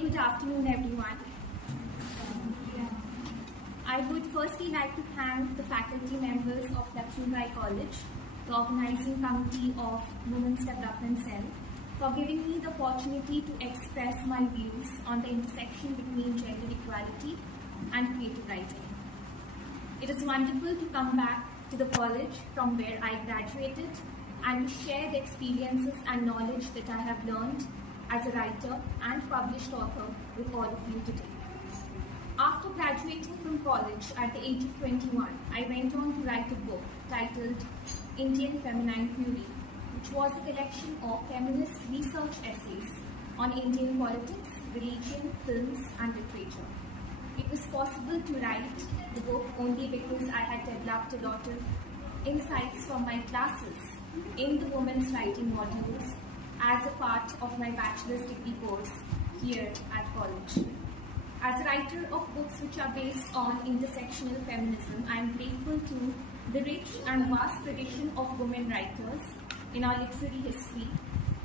Good afternoon, everyone. I would firstly like to thank the faculty members of Lakshmibai College, the organizing committee of Women's Development Cell, for giving me the opportunity to express my views on the intersection between gender equality and creative writing. It is wonderful to come back to the college from where I graduated and to share the experiences and knowledge that I have learned as a writer and published author with all of you today. After graduating from college at the age of 21, I went on to write a book titled Indian Feminine Fury, which was a collection of feminist research essays on Indian politics, religion, films and literature. It was possible to write the book only because I had developed a lot of insights from my classes in the women's writing modules as a part of my bachelor's degree course here at college. As a writer of books which are based on intersectional feminism, I am grateful to the rich and vast tradition of women writers in our literary history,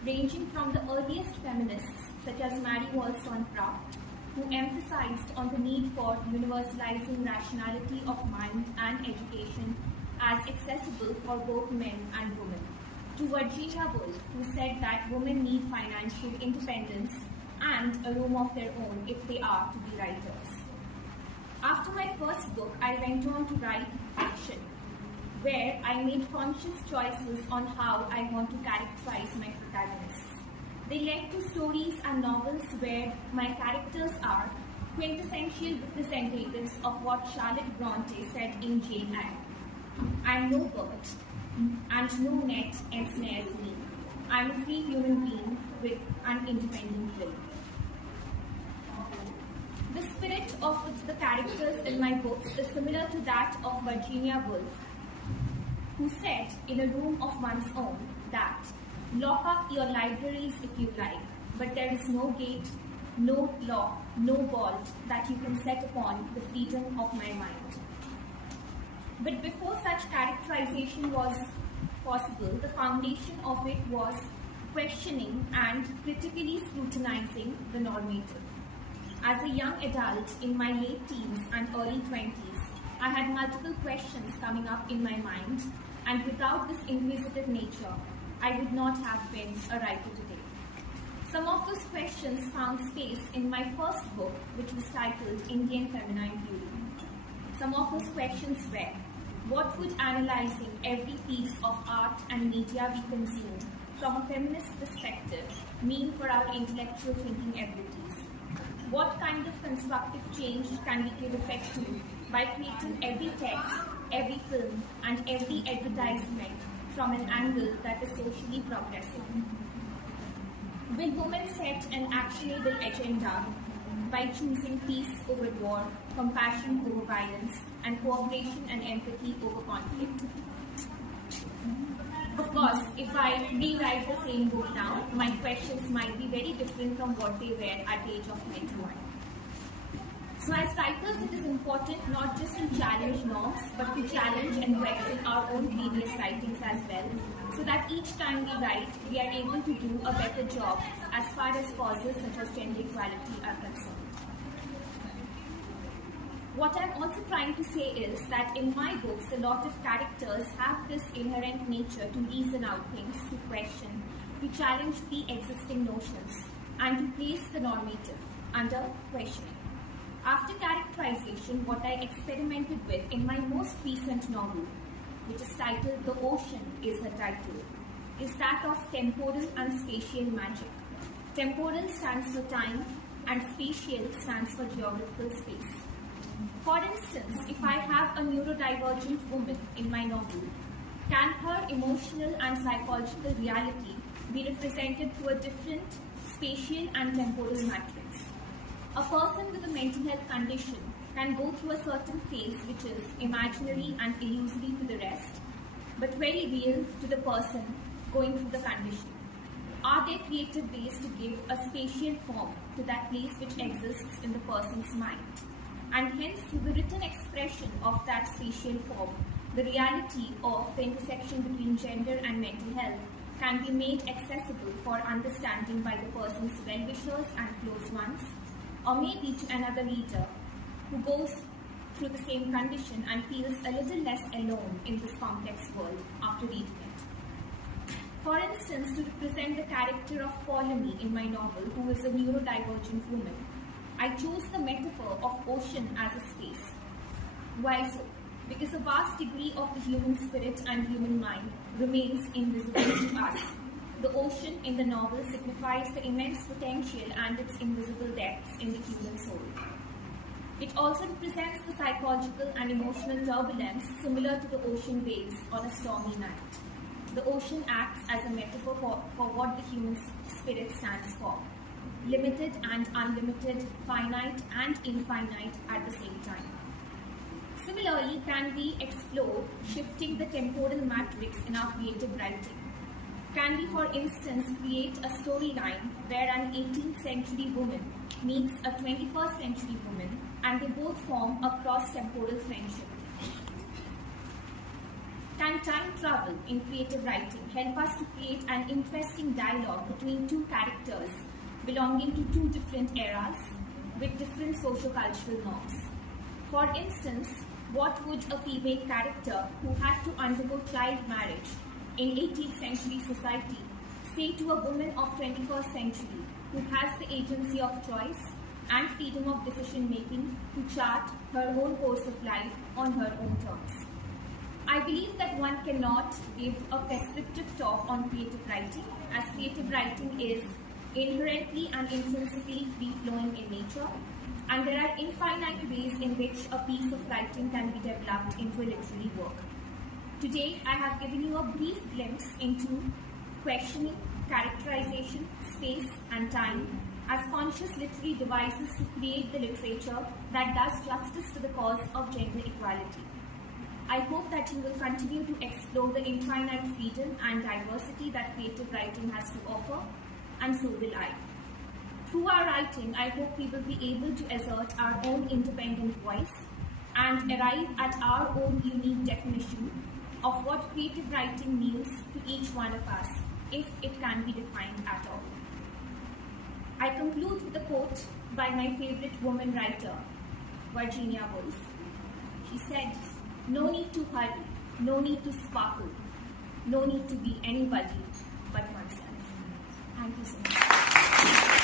ranging from the earliest feminists such as Mary Wollstonecraft, who emphasized on the need for universalizing rationality of mind and education as accessible for both men and women, to Virginia Woolf, who said that women need financial independence and a room of their own if they are to be writers. After my first book, I went on to write fiction, where I made conscious choices on how I want to characterize my protagonists. They led to stories and novels where my characters are quintessential representatives of what Charlotte Bronte said in Jane Eyre. I am no bird, and no net ensnares me. I am a free human being with an independent will. The spirit of the characters in my books is similar to that of Virginia Woolf, who said in a room of one's own that, "Lock up your libraries if you like, but there is no gate, no lock, no bolt that you can set upon the freedom of my mind." But before such characterization was possible, the foundation of it was questioning and critically scrutinizing the normative. As a young adult in my late teens and early 20s, I had multiple questions coming up in my mind, and without this inquisitive nature, I would not have been a writer today. Some of those questions found space in my first book, which was titled Indian Feminine Fury. Some of those questions were: what would analyzing every piece of art and media we consume from a feminist perspective mean for our intellectual thinking abilities? What kind of constructive change can we give effect to by creating every text, every film, and every advertisement from an angle that is socially progressive? Will women set an actionable agenda by choosing peace over war, compassion over violence, and cooperation and empathy over conflict? Of course, if I rewrite the same book now, my questions might be very different from what they were at the age of 21. So as writers, it is important not just to challenge norms, but to challenge and question our own previous writings as well, so that each time we write, we are able to do a better job as far as causes such as gender equality are concerned. What I'm also trying to say is that in my books, a lot of characters have this inherent nature to reason out things, to question, to challenge pre-existing notions, and to place the normative under questioning. After characterization, what I experimented with in my most recent novel, which is titled The Ocean is the title, is that of temporal and spatial magic. Temporal stands for time and spatial stands for geographical space. For instance, if I have a neurodivergent woman in my novel, can her emotional and psychological reality be represented through a different spatial and temporal matrix? A person with a mental health condition can go through a certain phase which is imaginary and illusory to the rest, but very real to the person going through the condition. Are there creative ways to give a spatial form to that place which exists in the person's mind? And hence, through the written expression of that spatial form, the reality of the intersection between gender and mental health can be made accessible for understanding by the person's well-wishers and close ones, or maybe to another reader who goes through the same condition and feels a little less alone in this complex world after reading it. For instance, to represent the character of Pauline in my novel, who is a neurodivergent woman, I chose the metaphor of ocean as a space. Why so? Because a vast degree of the human spirit and human mind remains invisible to us. The ocean in the novel signifies the immense potential and its invisible depths in the human soul. It also represents the psychological and emotional turbulence similar to the ocean waves on a stormy night. The ocean acts as a metaphor for what the human spirit stands for: limited and unlimited, finite and infinite at the same time. Similarly, can we explore shifting the temporal matrix in our creative writing? Can we, for instance, create a storyline where an 18th century woman meets a 21st century woman and they both form a cross-temporal friendship? Can time travel in creative writing help us to create an interesting dialogue between two characters belonging to two different eras with different socio-cultural norms? For instance, what would a female character who had to undergo child marriage in 18th century society say to a woman of 21st century who has the agency of choice and freedom of decision making to chart her own course of life on her own terms? I believe that one cannot give a prescriptive talk on creative writing, as creative writing is inherently and intrinsically free-flowing in nature, and there are infinite ways in which a piece of writing can be developed into a literary work. Today, I have given you a brief glimpse into questioning, characterization, space, and time as conscious literary devices to create the literature that does justice to the cause of gender equality. I hope that you will continue to explore the infinite freedom and diversity that creative writing has to offer, and so will I. Through our writing, I hope we will be able to assert our own independent voice and arrive at our own unique definition of what creative writing means to each one of us, if it can be defined at all. I conclude with a quote by my favorite woman writer, Virginia Woolf. She said, "No need to hurry, no need to sparkle, no need to be anybody but oneself." Thank you so much.